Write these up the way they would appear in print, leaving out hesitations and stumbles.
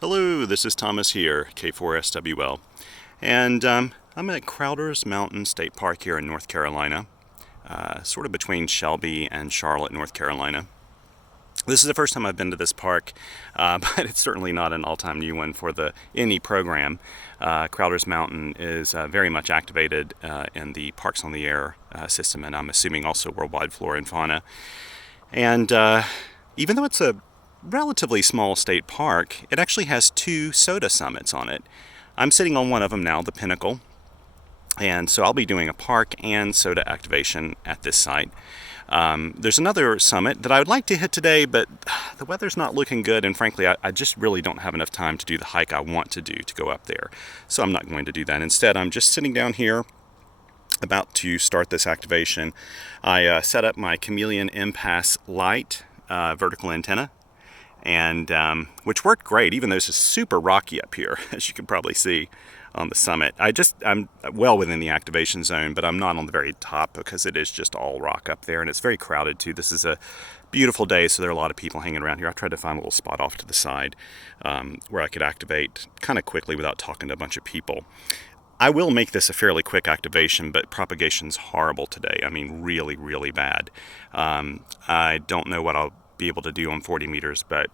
Hello, this is Thomas here, K4SWL, and I'm at Crowder's Mountain State Park here in North Carolina, sort of between Shelby and Charlotte, North Carolina. This is the first time I've been to this park, but it's certainly not an all-time new one for the NE program. Crowder's Mountain is very much activated in the Parks on the Air system, and I'm assuming also worldwide flora and fauna. And even though it's a relatively small state park, it actually has two SOTA summits on it. I'm sitting on one of them now, the Pinnacle, and so I'll be doing a park and SOTA activation at this site. There's another summit that I would like to hit today, but the weather's not looking good, and frankly, I just really don't have enough time to do the hike I want to do to go up there. So I'm not going to do that. Instead, I'm just sitting down here about to start this activation. I set up my Chameleon MPAS Lite vertical antenna, and which worked great, even though this is super rocky up here, as you can probably see on the summit. I'm well within the activation zone, but I'm not on the very top because it is just all rock up there, and it's very crowded too. This is a beautiful day, so there are a lot of people hanging around here. I tried to find a little spot off to the side where I could activate kind of quickly without talking to a bunch of people. I will make this a fairly quick activation, but propagation's horrible today. I mean, really, really bad. I don't know what I'll be able to do on 40 meters, but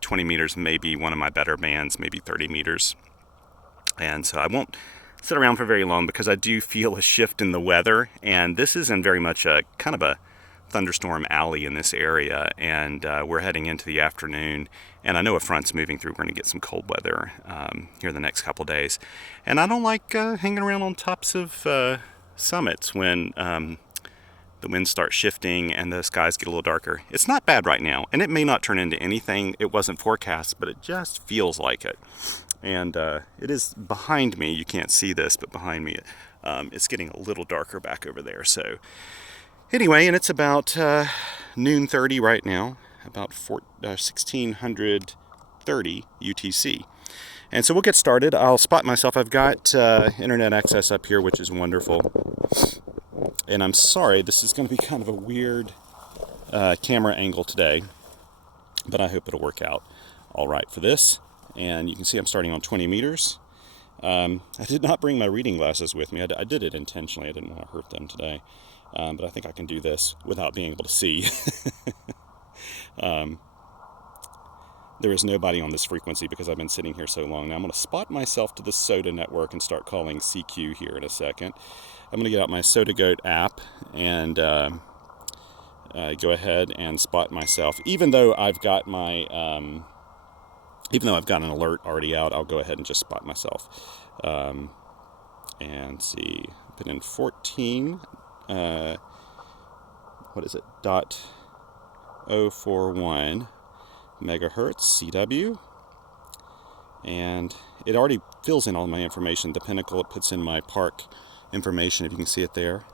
20 meters may be one of my better bands, maybe 30 meters. And so I won't sit around for very long because I do feel a shift in the weather, and this is in very much a kind of a thunderstorm alley in this area, and we're heading into the afternoon, and I know a front's moving through. We're going to get some cold weather here the next couple days, and I don't like hanging around on tops of summits when the winds start shifting and the skies get a little darker. It's not bad right now, and it may not turn into anything. It wasn't forecast, but it just feels like it. And it is behind me. You can't see this, but behind me it's getting a little darker back over there. So anyway, and it's about noon 30 right now, about 1630 UTC. And so we'll get started. I'll spot myself. I've got internet access up here, which is wonderful. And I'm sorry, this is going to be kind of a weird camera angle today, but I hope it'll work out all right for this. And you can see I'm starting on 20 meters. I did not bring my reading glasses with me. I did it intentionally. I didn't want to hurt them today. But I think I can do this without being able to see. There is nobody on this frequency because I've been sitting here so long. Now I'm going to spot myself to the SOTA network and start calling CQ here in a second. I'm going to get out my SOTA Goat app and go ahead and spot myself. Even though I've got my, even though I've got an alert already out, I'll go ahead and just spot myself. And see, put in 14. What is it? .041 megahertz CW, and it already fills in all my information. The Pinnacle, it puts in my park information, if you can see it there.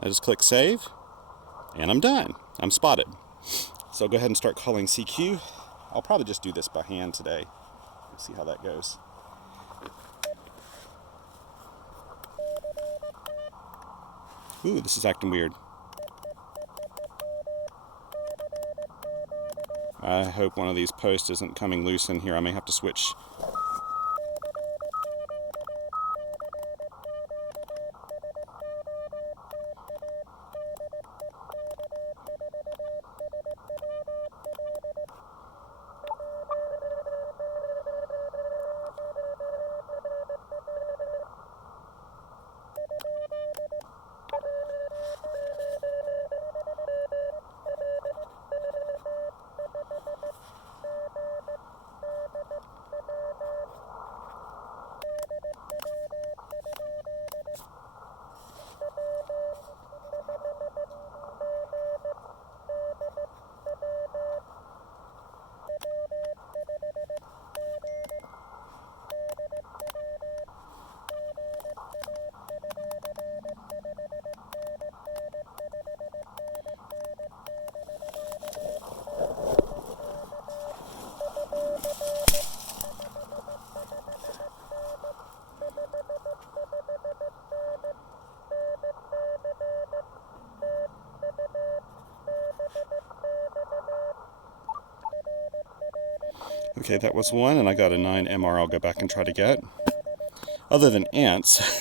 I just click save, and I'm done. I'm spotted. So I'll go ahead and start calling CQ. I'll probably just do this by hand today. Let's see how that goes. Ooh, this is acting weird. I hope one of these posts isn't coming loose in here. I may have to switch. Okay, that was one, and I got a 9 MR I'll go back and try to get. Other than ants.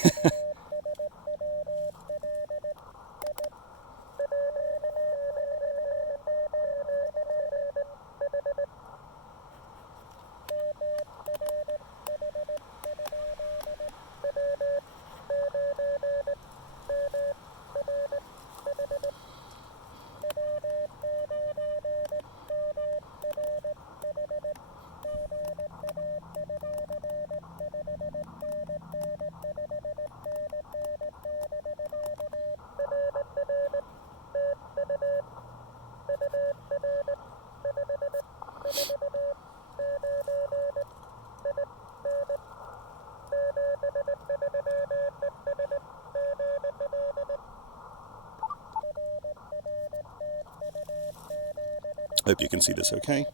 Hope you can see this okay.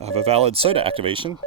I have a valid SOTA activation.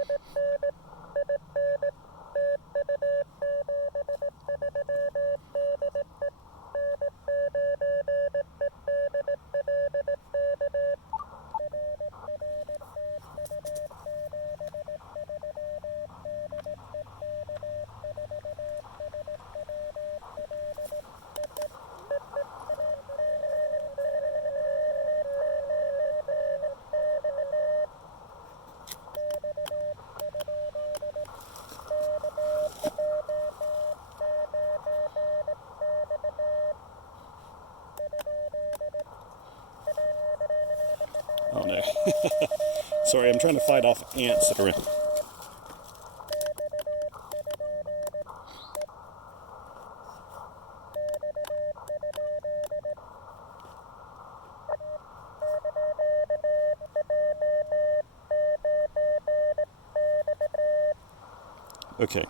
Oh no. Sorry, I'm trying to fight off ants that are in. Okay.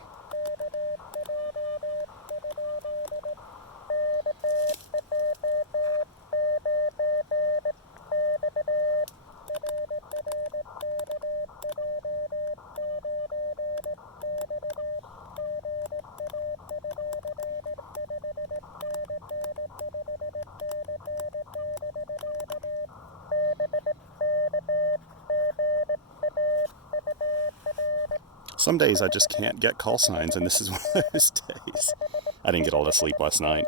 Some days I just can't get call signs, and this is one of those days. I didn't get all the sleep last night.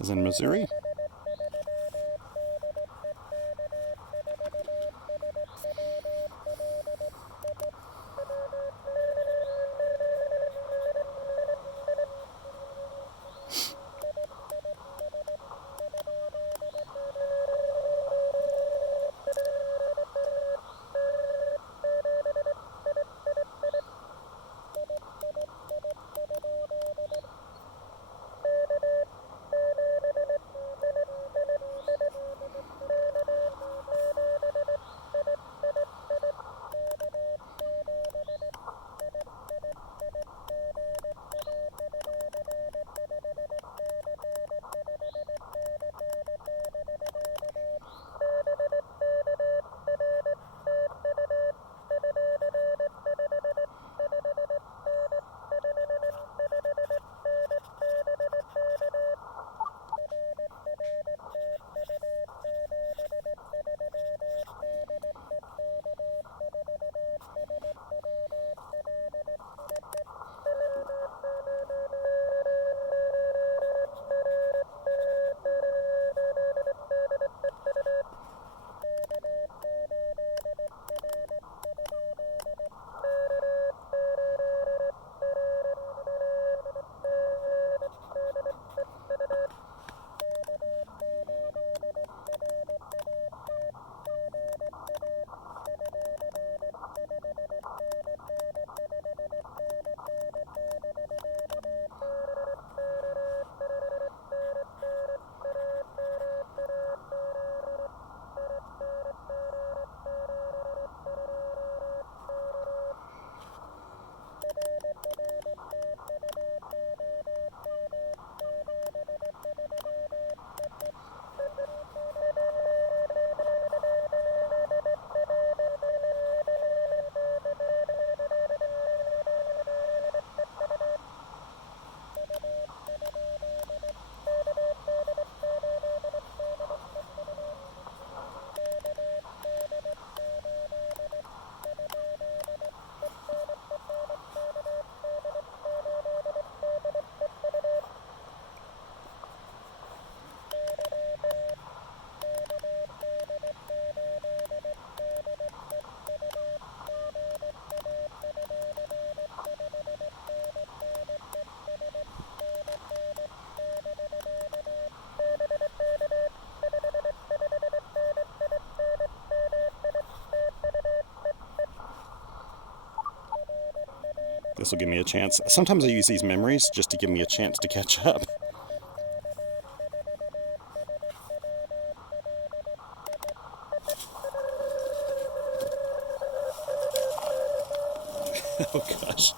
Is in Missouri. This will give me a chance. Sometimes I use these memories just to give me a chance to catch up. Oh gosh.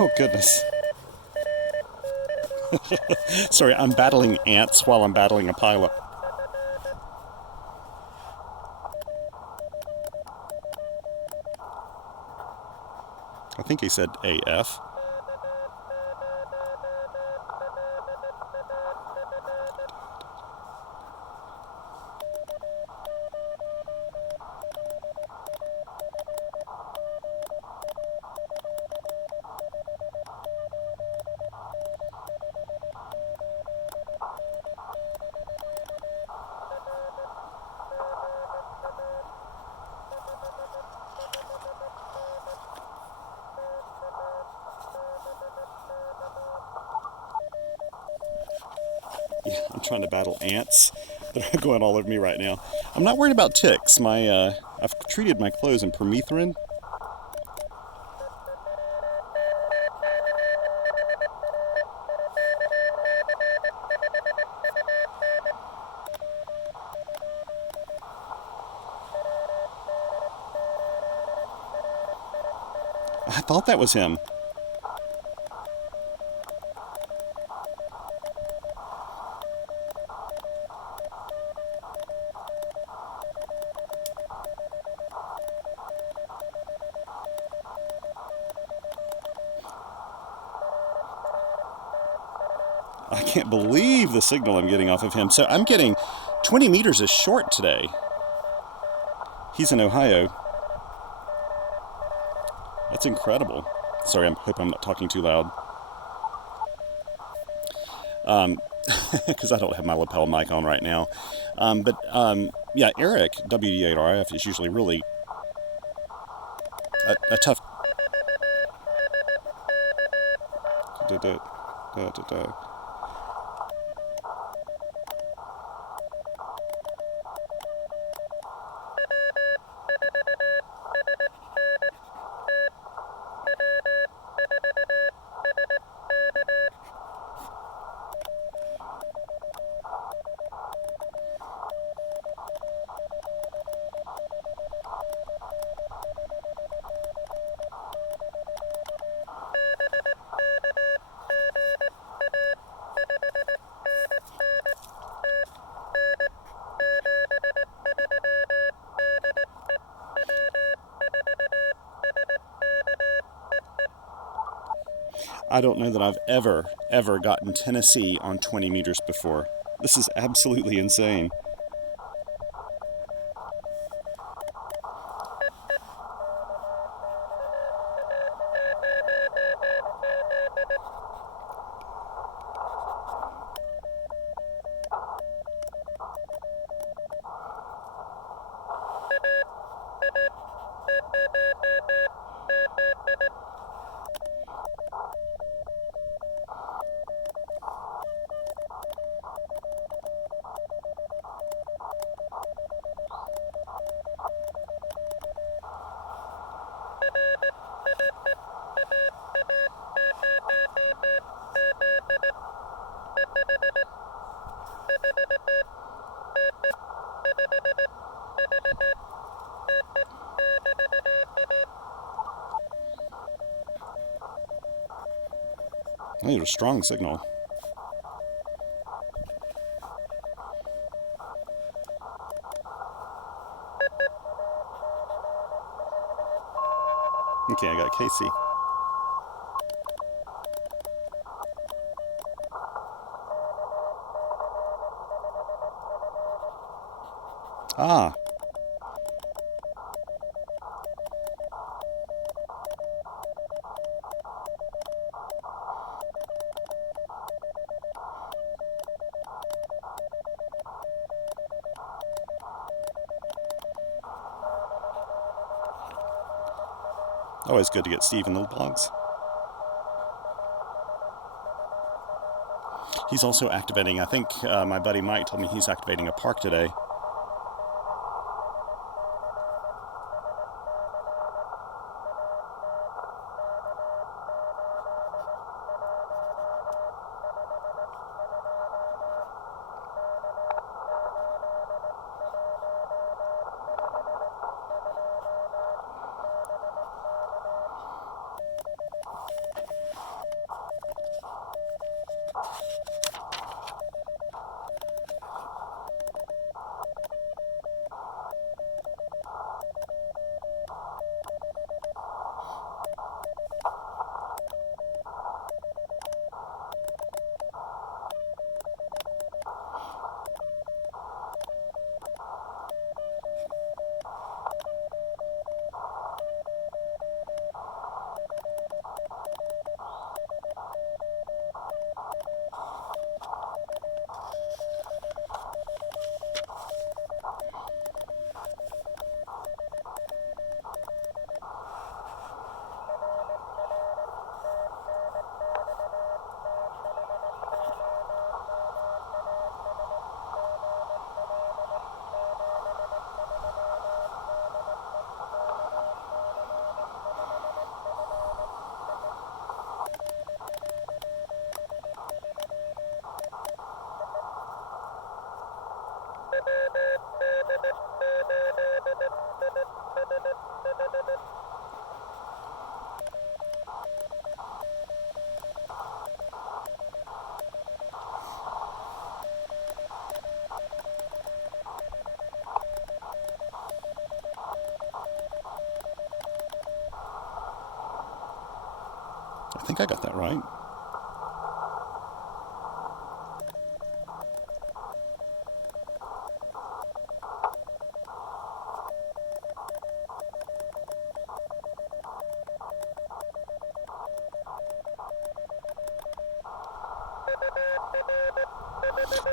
Oh goodness. Sorry, I'm battling ants while I'm battling a pilot. I think he said AF. Yeah, I'm trying to battle ants that are going all over me right now. I'm not worried about ticks. I've treated my clothes in permethrin. I thought that was him. I can't believe the signal I'm getting off of him. So I'm getting 20 meters is short today. He's in Ohio. That's incredible. Sorry, I hope I'm not talking too loud. Because I don't have my lapel mic on right now. Yeah, Eric, WD8RF, is usually really a tough... I don't know that I've ever gotten Tennessee on 20 meters before. This is absolutely insane. That was a strong signal. Okay, I got Casey. Ah. Always good to get Steve in the blogs. He's also activating, I think my buddy Mike told me he's activating a park today. I think I got that right.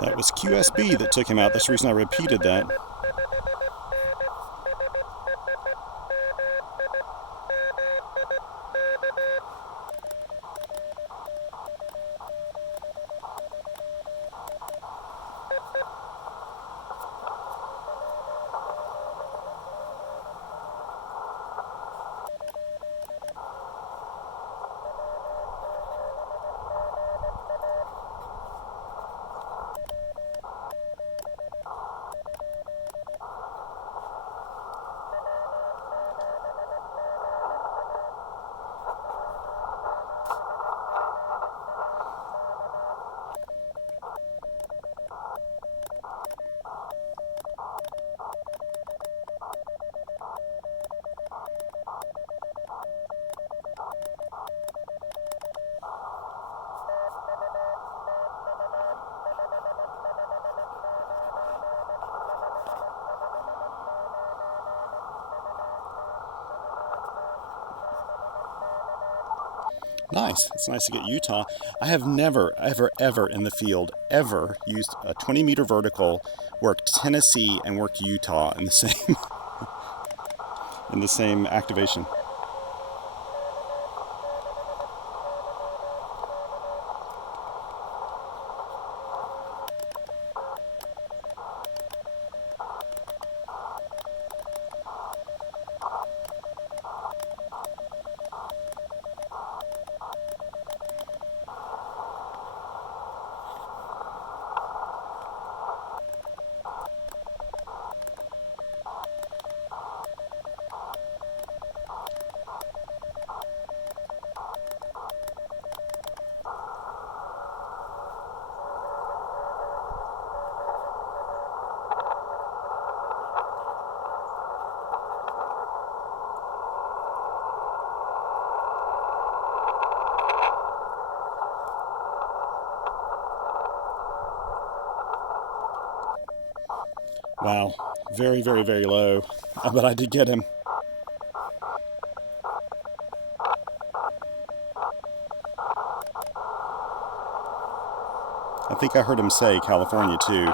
That was QSB that took him out. That's the reason I repeated that. Nice. It's nice to get Utah. I have never, ever in the field ever used a 20-meter vertical, worked Tennessee and worked Utah in the same in the same activation. Wow, very, very, very low. But I did get him. I think I heard him say California too.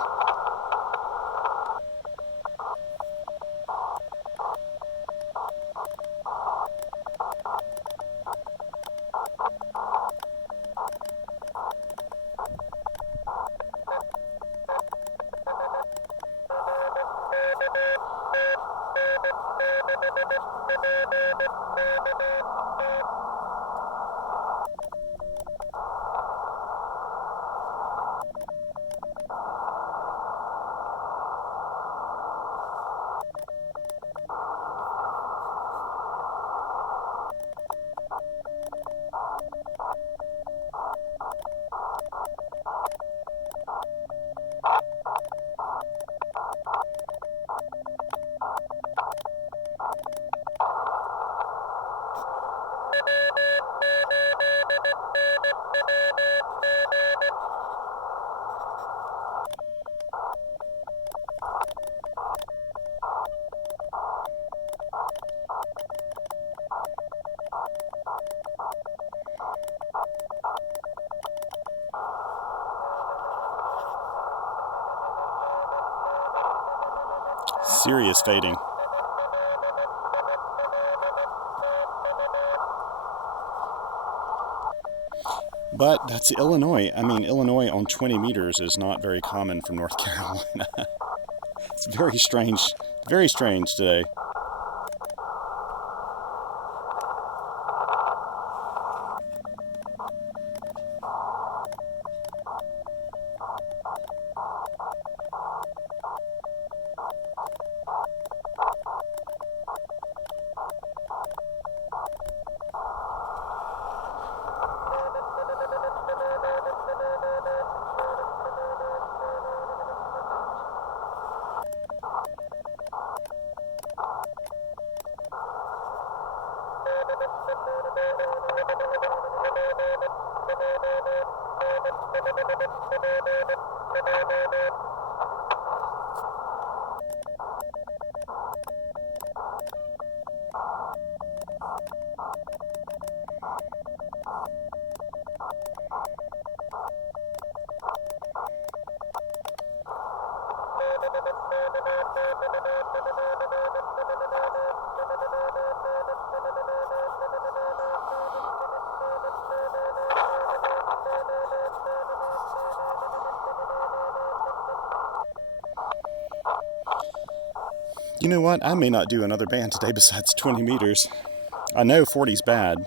Serious fading. But that's Illinois. I mean, Illinois on 20 meters is not very common from North Carolina. It's very strange today. You know what? I may not do another band today besides 20 meters. I know 40's bad.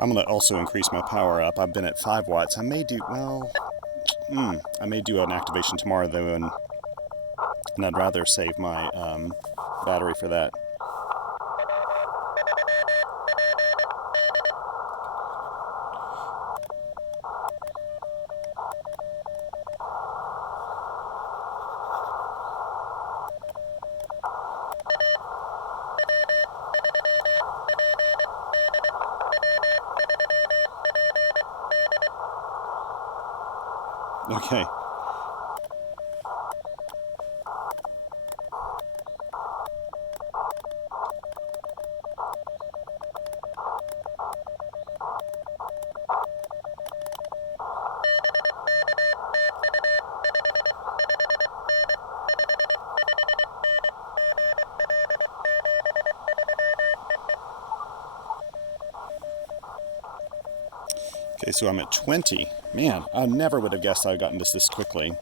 I'm going to also increase my power up. I've been at 5 watts. I may do, well, I may do an activation tomorrow though, and I'd rather save my battery for that. Okay. Okay, so I'm at 20. Man, I never would have guessed I'd gotten this quickly.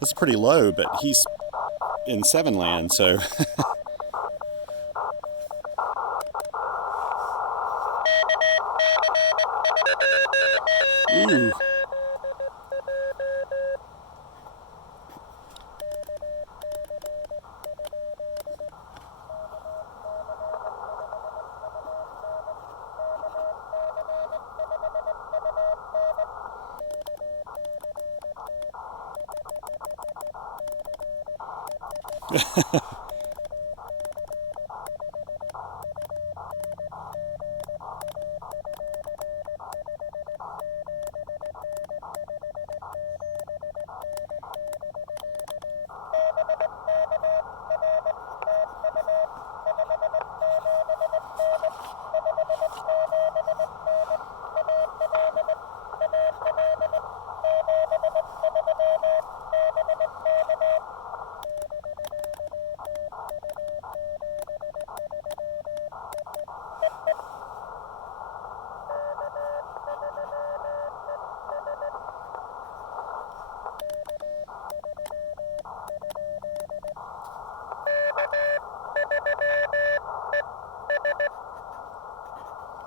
That's pretty low, but he's in 7 land, so... Ooh.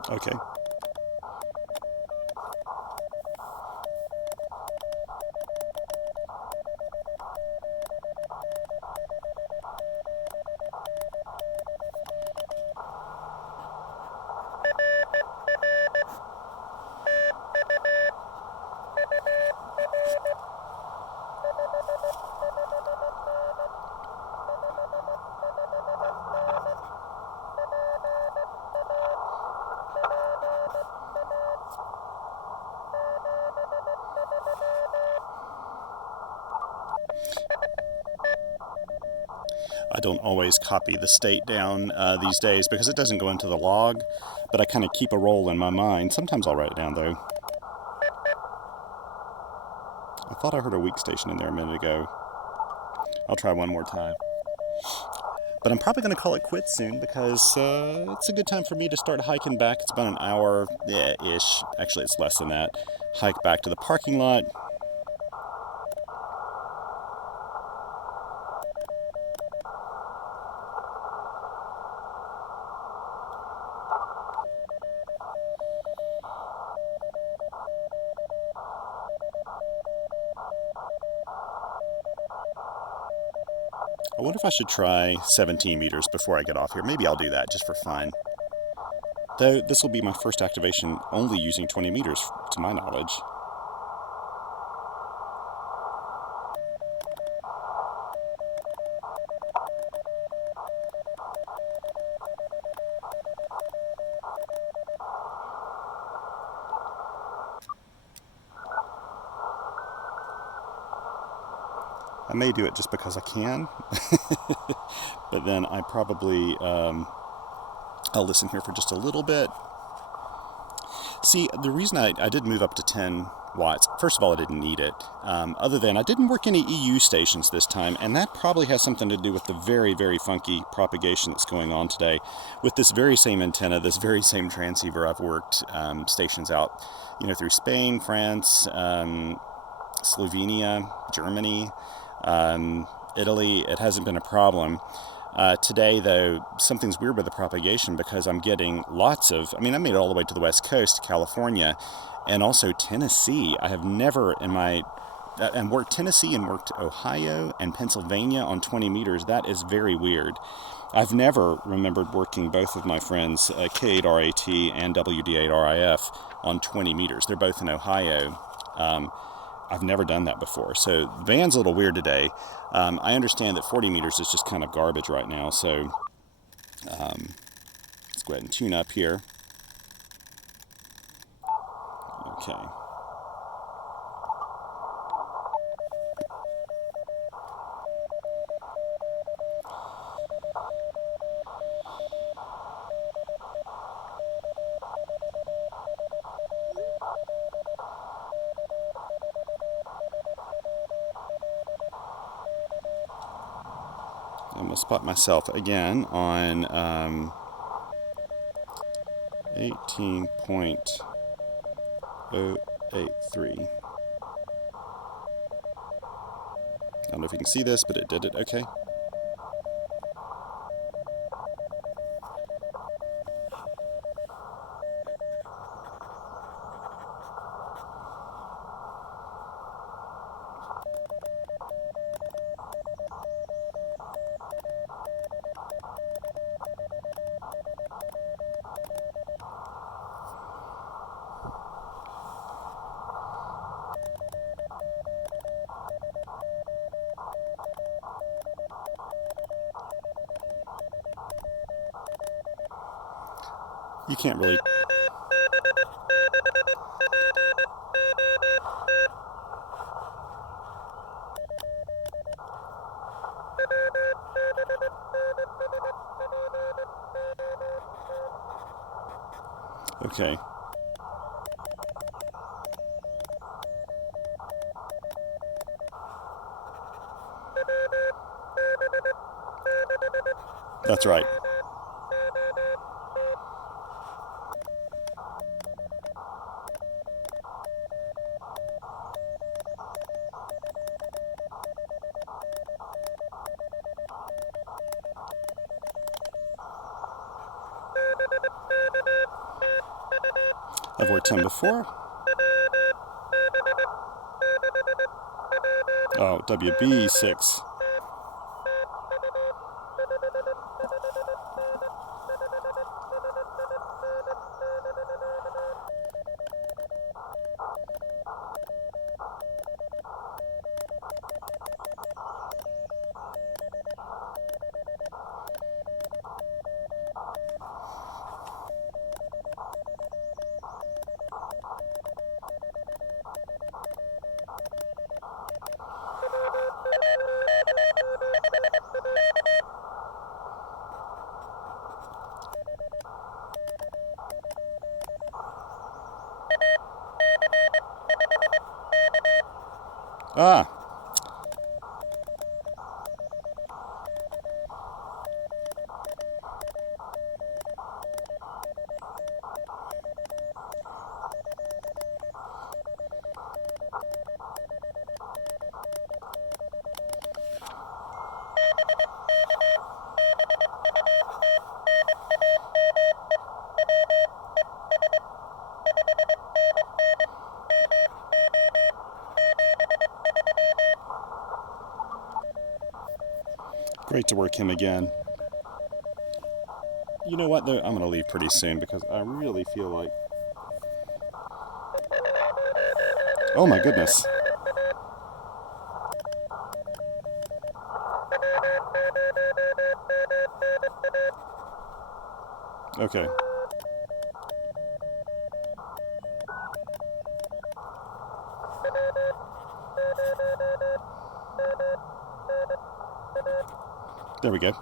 Okay. I don't always copy the state down these days because it doesn't go into the log, but I kind of keep a roll in my mind. Sometimes I'll write it down, though. I thought I heard a weak station in there a minute ago. I'll try one more time. But I'm probably going to call it quits soon because it's a good time for me to start hiking back. It's about an hour-ish. Actually, it's less than that. Hike back to the parking lot. I wonder if I should try 17 meters before I get off here. Maybe I'll do that just for fun. Though this will be my first activation only using 20 meters, to my knowledge. I may do it just because I can, but then I probably, I'll listen here for just a little bit. See, the reason I did move up to 10 watts, first of all, I didn't need it, other than I didn't work any EU stations this time, and that probably has something to do with the very, very funky propagation that's going on today. With this very same antenna, this very same transceiver, I've worked stations out, through Spain, France, Slovenia, Germany, Italy. It hasn't been a problem. Today, though, something's weird with the propagation because I'm getting lots of, I made it all the way to the West Coast, California, and also Tennessee. I have never and worked Tennessee and worked Ohio and Pennsylvania on 20 meters. That is very weird. I've never remembered working both of my friends, K8RAT and WD8RIF, on 20 meters. They're both in Ohio. I've never done that before. So the band's a little weird today. I understand that 40 meters is just kind of garbage right now. So let's go ahead and tune up here. Okay. I'm going to spot myself again on 18.083. don't know if you can see this, but it did it okay. You can't really... Okay. That's right. I've worked 10 before. Oh, WB6. Ah. Great to work him again. You know what, though? I'm going to leave pretty soon because I really feel like... Oh my goodness. Okay. There we go.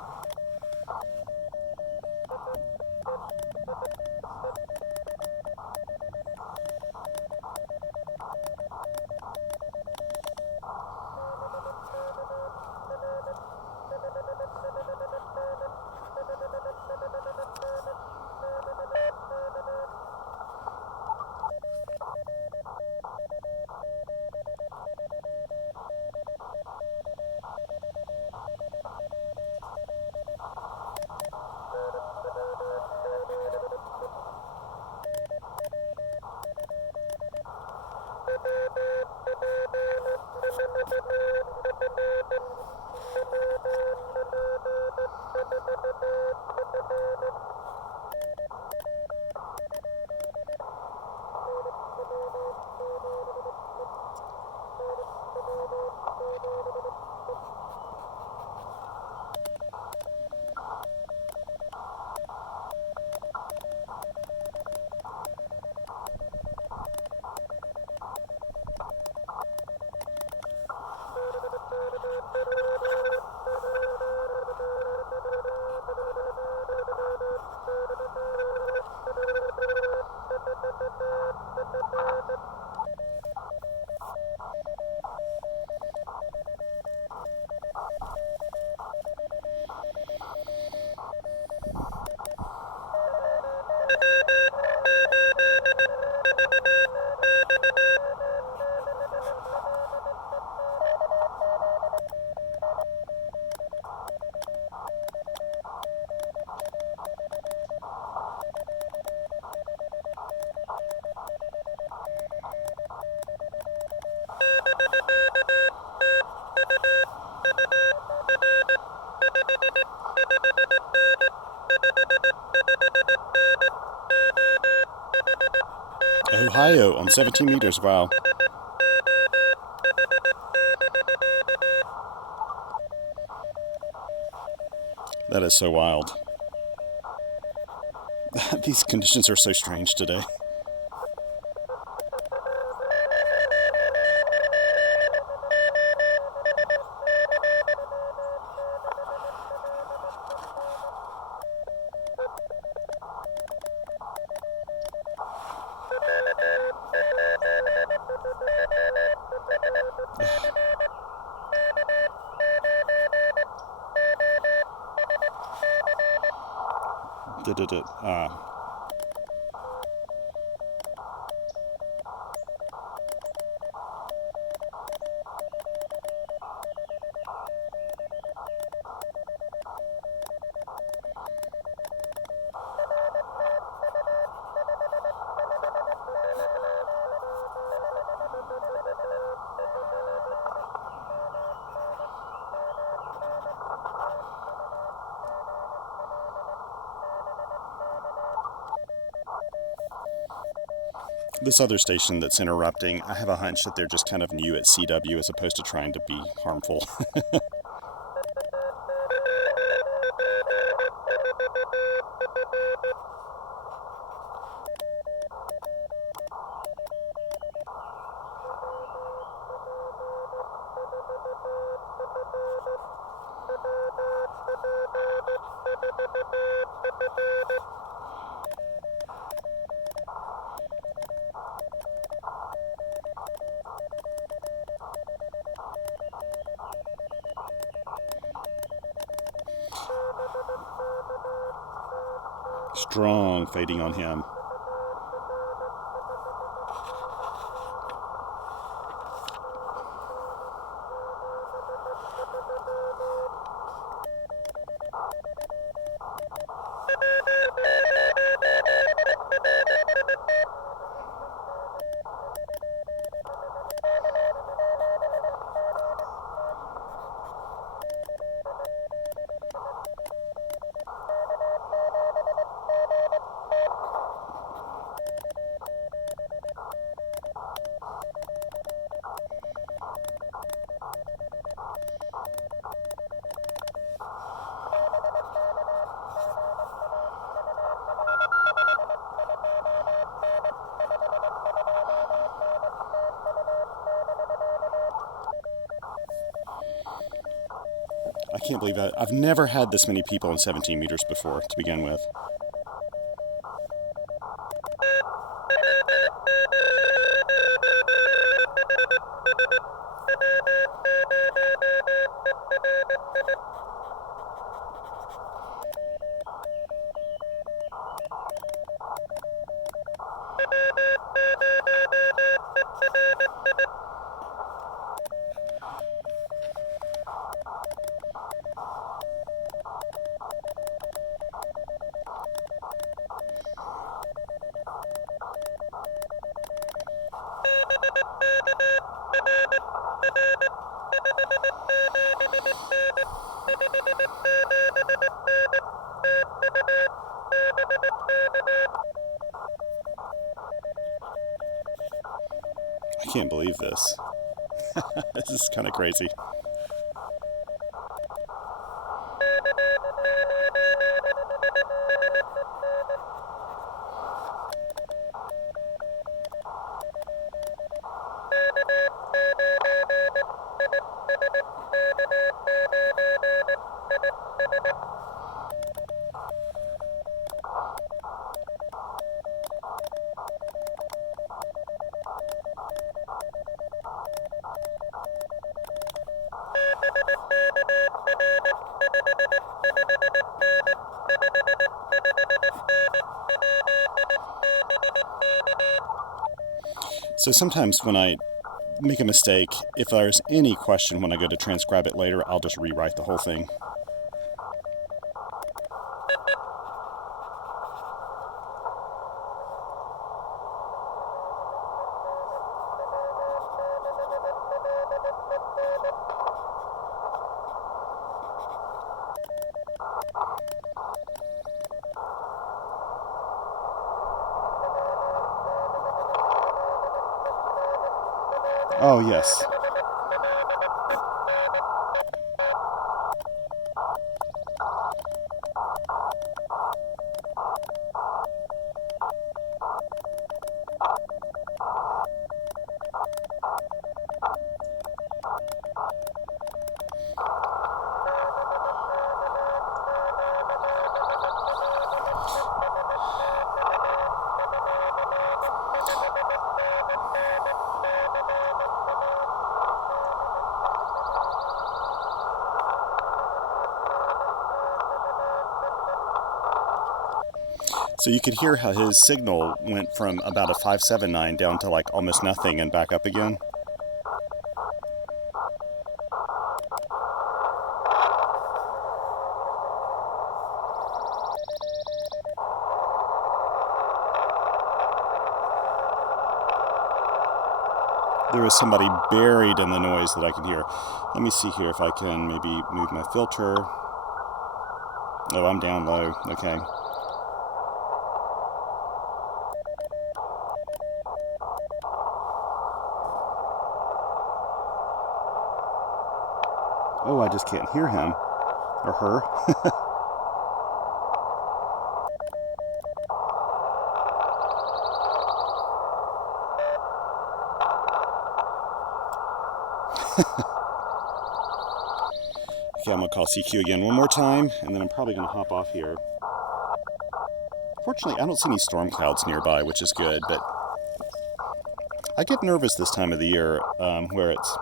coyote on 17 meters, wow. That is so wild. These conditions are so strange today. This other station that's interrupting, I have a hunch that they're just kind of new at CW as opposed to trying to be harmful. Strong fading on him. I can't believe that. I've never had this many people in 17 meters before to begin with. I can't believe this. This is kind of crazy. So sometimes when I make a mistake, if there's any question when I go to transcribe it later, I'll just rewrite the whole thing. Oh, yes. So you could hear how his signal went from about a 579 down to like almost nothing and back up again. There was somebody buried in the noise that I could hear. Let me see here if I can maybe move my filter. Oh, I'm down low. Okay. Oh, I just can't hear him. Or her. Okay, I'm going to call CQ again one more time, and then I'm probably going to hop off here. Fortunately, I don't see any storm clouds nearby, which is good, but I get nervous this time of the year where it's...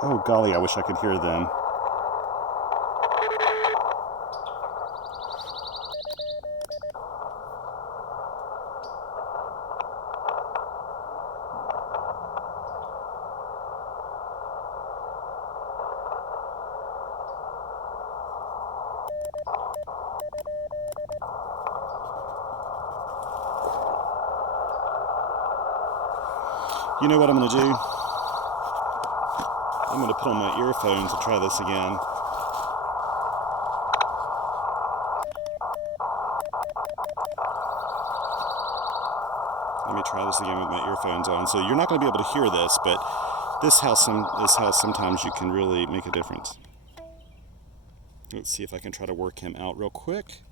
Oh golly, I wish I could hear them. You know what I'm going to do? I'm going to put on my earphones and try this again. Let me try this again with my earphones on. So you're not going to be able to hear this, but this is how sometimes you can really make a difference. Let's see if I can try to work him out real quick.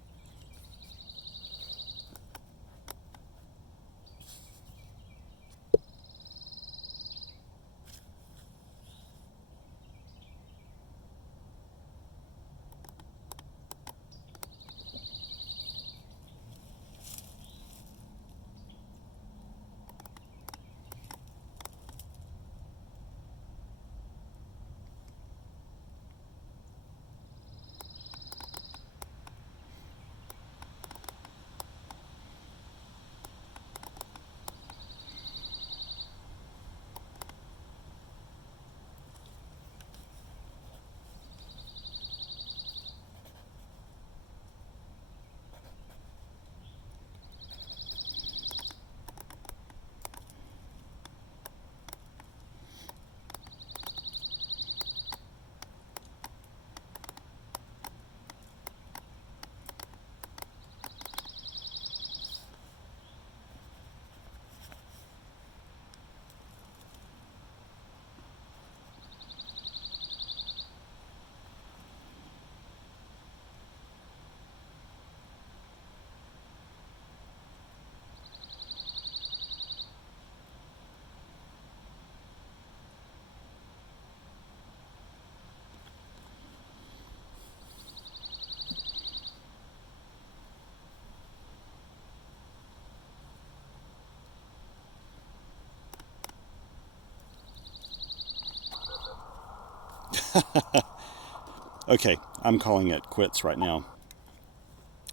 Okay, I'm calling it quits right now.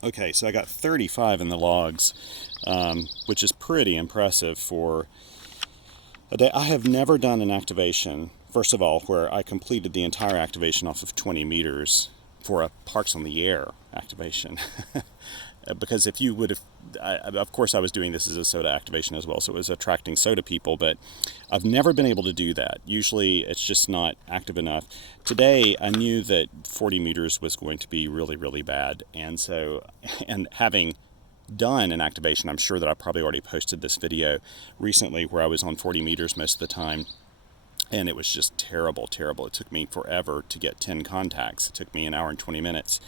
Okay, so I got 35 in the logs, which is pretty impressive for a day. I have never done an activation, first of all, where I completed the entire activation off of 20 meters for a Parks on the Air activation. Because if you would have, of course I was doing this as a SOTA activation as well, so it was attracting SOTA people, but I've never been able to do that. Usually it's just not active enough. Today I knew that 40 meters was going to be really, really bad, and so, and having done an activation, I'm sure that I probably already posted this video recently where I was on 40 meters most of the time, and it was just terrible. It took me forever to get 10 contacts. It took me an hour and 20 minutes.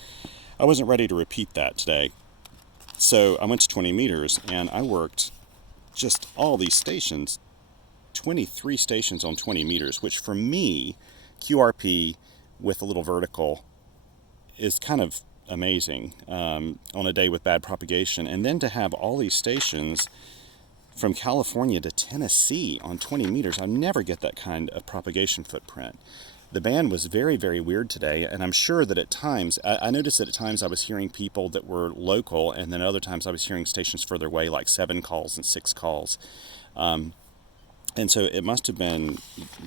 I wasn't ready to repeat that today. So I went to 20 meters and I worked just all these stations, 23 stations on 20 meters, which for me, QRP with a little vertical is kind of amazing on a day with bad propagation. And then to have all these stations from California to Tennessee on 20 meters, I never get that kind of propagation footprint. The band was very, very weird today, and I'm sure that at times, I noticed that at times I was hearing people that were local, and then other times I was hearing stations further away, like 7 calls and 6 calls. And so it must have been,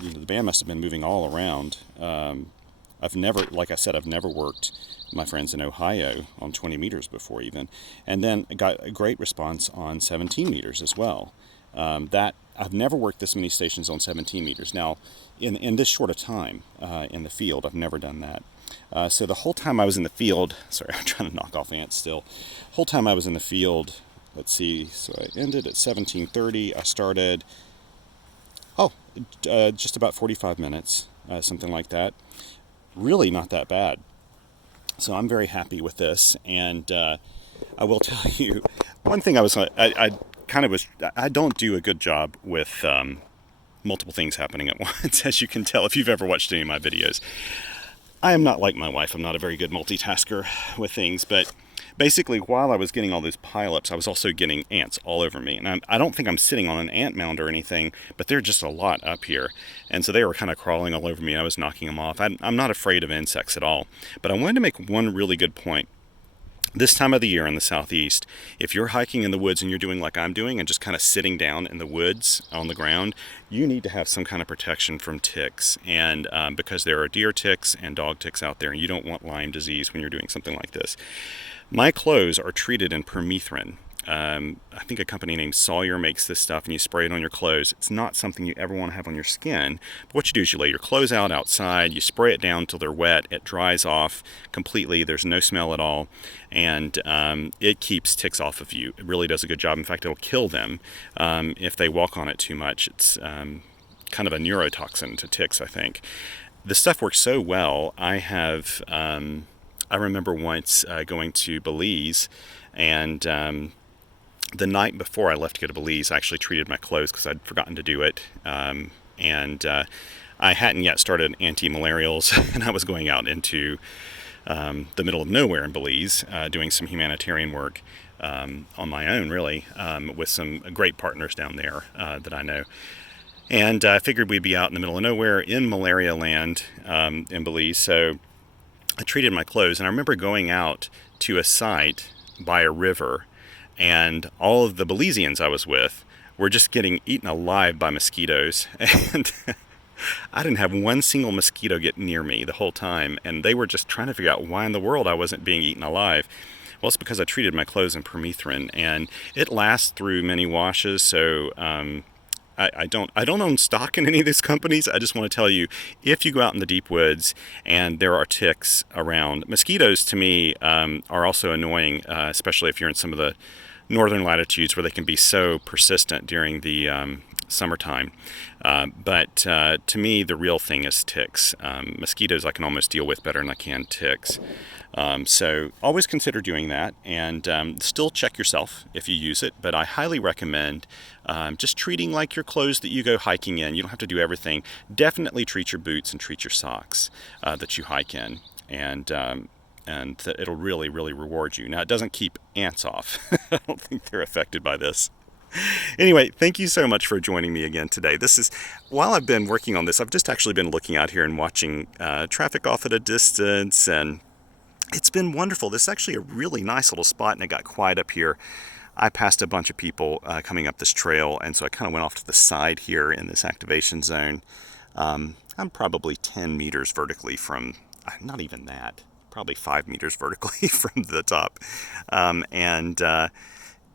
the band must have been moving all around. I've never, like I said, I've never worked my friends in Ohio on 20 meters before even. And then I got a great response on 17 meters as well. That I've never worked this many stations on 17 meters. Now, in this short a time in the field, I've never done that. So the whole time I was in the field, sorry, I'm trying to knock off ants still. Whole time I was in the field, let's see, so I ended at 17:30. I started, just about 45 minutes, something like that. Really not that bad. So I'm very happy with this, and I will tell you one thing. I don't do a good job with multiple things happening at once, as you can tell if you've ever watched any of my videos. I am not like my wife. I'm not a very good multitasker with things, but basically while I was getting all those pileups, I was also getting ants all over me. And I don't think I'm sitting on an ant mound or anything, but they're just a lot up here. And so they were kind of crawling all over me. I was knocking them off. I'm not afraid of insects at all, but I wanted to make one really good point. This time of the year in the southeast, if you're hiking in the woods and you're doing like I'm doing and just kind of sitting down in the woods on the ground, you need to have some kind of protection from ticks. And because there are deer ticks and dog ticks out there, and you don't want Lyme disease when you're doing something like this. My clothes are treated in permethrin. I think a company named Sawyer makes this stuff, and you spray it on your clothes. It's not something you ever want to have on your skin. But what you do is you lay your clothes out outside, you spray it down until they're wet, it dries off completely, there's no smell at all, and it keeps ticks off of you. It really does a good job. In fact, it'll kill them if they walk on it too much. It's kind of a neurotoxin to ticks, I think. The stuff works so well. I remember once going to Belize, and the night before I left to go to Belize, I actually treated my clothes because I'd forgotten to do it. And I hadn't yet started anti-malarials, and I was going out into the middle of nowhere in Belize, doing some humanitarian work on my own, really, with some great partners down there that I know. And I figured we'd be out in the middle of nowhere in malaria land in Belize, so I treated my clothes. And I remember going out to a site by a river, and all of the Belizeans I was with were just getting eaten alive by mosquitoes. And I didn't have one single mosquito get near me the whole time, and they were just trying to figure out why in the world I wasn't being eaten alive. Well, it's because I treated my clothes in permethrin, and it lasts through many washes, so I don't own stock in any of these companies. I just want to tell you, if you go out in the deep woods and there are ticks around, mosquitoes to me are also annoying, especially if you're in some of the northern latitudes where they can be so persistent during the summertime. But to me, the real thing is ticks. Mosquitoes I can almost deal with better than I can ticks. So always consider doing that, and still check yourself if you use it, but I highly recommend just treating like your clothes that you go hiking in. You don't have to do everything. Definitely treat your boots and treat your socks that you hike in, and it'll really, really reward you. Now, it doesn't keep ants off. I don't think they're affected by this. Anyway, thank you so much for joining me again today. While I've been working on this, I've just actually been looking out here and watching traffic off at a distance, and it's been wonderful. This is actually a really nice little spot, and it got quiet up here. I passed a bunch of people coming up this trail, and so I kind of went off to the side here in this activation zone. I'm probably 10 meters vertically from, not even that, probably 5 meters vertically from the top.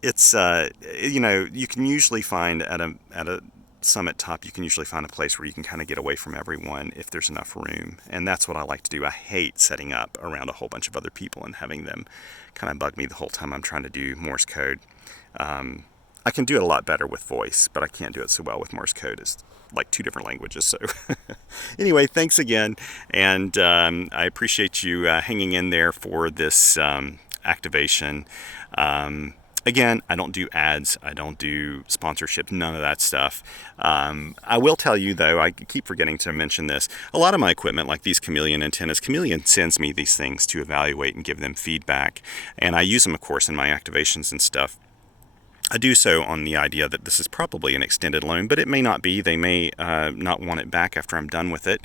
It's, you know, you can usually find at a summit top, you can usually find a place where you can kind of get away from everyone if there's enough room. And that's what I like to do. I hate setting up around a whole bunch of other people and having them kind of bug me the whole time I'm trying to do Morse code. I can do it a lot better with voice, but I can't do it so well with Morse code. It's like two different languages. So anyway, thanks again. And I appreciate you hanging in there for this activation. Again, I don't do ads, I don't do sponsorship, none of that stuff. I will tell you though, I keep forgetting to mention this, a lot of my equipment, like these Chameleon antennas, Chameleon sends me these things to evaluate and give them feedback, and I use them of course in my activations and stuff. I do so on the idea that this is probably an extended loan, but it may not be. They may not want it back after I'm done with it.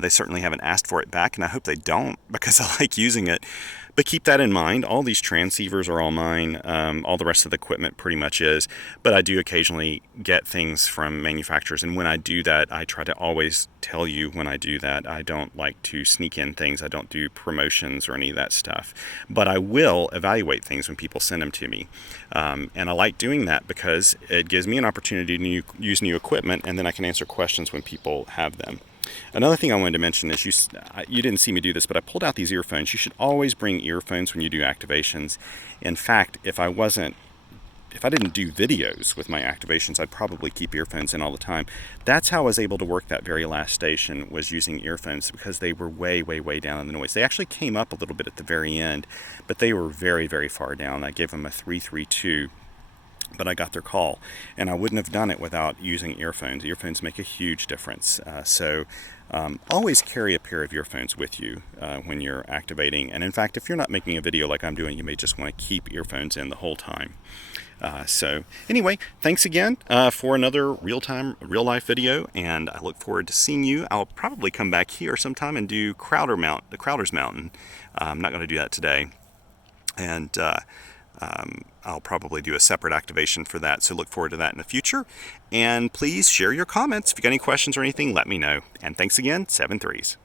They certainly haven't asked for it back, and I hope they don't because I like using it. But keep that in mind. All these transceivers are all mine. All the rest of the equipment pretty much is. But I do occasionally get things from manufacturers, and when I do that, I try to always tell you when I do that. I don't like to sneak in things. I don't do promotions or any of that stuff. But I will evaluate things when people send them to me. And I like doing that because it gives me an opportunity to use new equipment, and then I can answer questions when people have them. Another thing I wanted to mention is you didn't see me do this, but I pulled out these earphones. You should always bring earphones when you do activations. In fact, if I didn't do videos with my activations, I'd probably keep earphones in all the time. That's how I was able to work that very last station, was using earphones, because they were way, way, way down in the noise. They actually came up a little bit at the very end, but they were very, very far down. I gave them a 332. But I got their call, and I wouldn't have done it without using earphones. Earphones make a huge difference. So always carry a pair of earphones with you when you're activating. And in fact, if you're not making a video like I'm doing, you may just want to keep earphones in the whole time. So anyway, thanks again for another real-life video, and I look forward to seeing you. I'll probably come back here sometime and do the Crowder's Mountain. I'm not going to do that today. And I'll probably do a separate activation for that, so look forward to that in the future. And please share your comments. If you got any questions or anything, let me know. And thanks again, 7 3s.